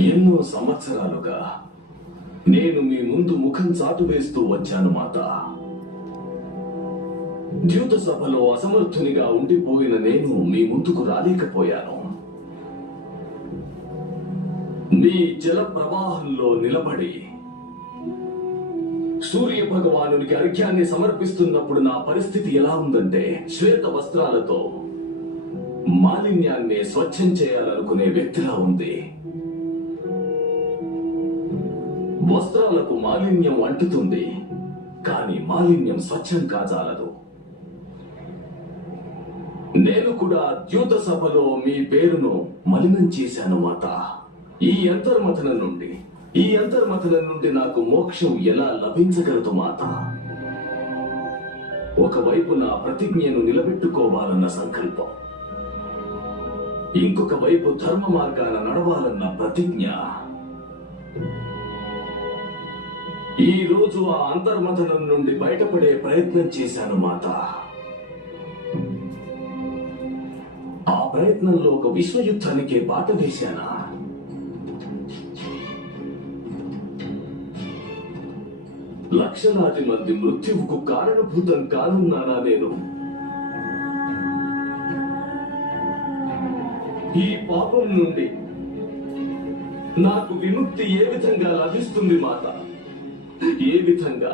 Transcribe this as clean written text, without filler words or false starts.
ఎన్నో సంవత్సరాలుగా నేను మీ ముందు ముఖం చాటు వేస్తూ వచ్చాను మాత. ద్యూత సభలో అసమర్థునిగా ఉండిపోయిన నేను మీ ముందుకు రాలేకపోయాను. మీ జల ప్రవాహంలో నిలబడి సూర్య భగవానునికి అర్ఘ్యాన్ని సమర్పిస్తున్నప్పుడు నా పరిస్థితి ఎలా ఉందంటే, శ్వేత వస్త్రాలతో మాలిన్యాన్ని స్వచ్ఛం చేయాలనుకునే వ్యక్తిలా ఉంది. వస్త్రాలకు మాలిన్యం అంటుతుంది, కానీ మాలిన్యం స్వచ్ఛం కాజాలదు. నేను కూడా ద్యూత సభలో మీ పేరును మలినం చేశాను మాత. ఈ అంతర్మథనం నుండి నాకు మోక్షం ఎలా లభించగలదు మాత? ఒకవైపు నా ప్రతిజ్ఞను నిలబెట్టుకోవాలన్న సంకల్పం, ఇంకొక వైపు ధర్మ మార్గాన నడవాలన్న ప్రతిజ్ఞ. ఈ రోజు ఆ అంతర్మథనం నుండి బయటపడే ప్రయత్నం చేశాను మాత. ఆ ప్రయత్నంలో ఒక విశ్వయుద్ధానికే బాట వేశానా? లక్షలాది మంది మృత్యువుకు కారణభూతం కానున్నానా నేను? ఈ పాపం నుండి నాకు విముక్తి ఏ విధంగా లభిస్తుంది మాత? ఏ విధంగా?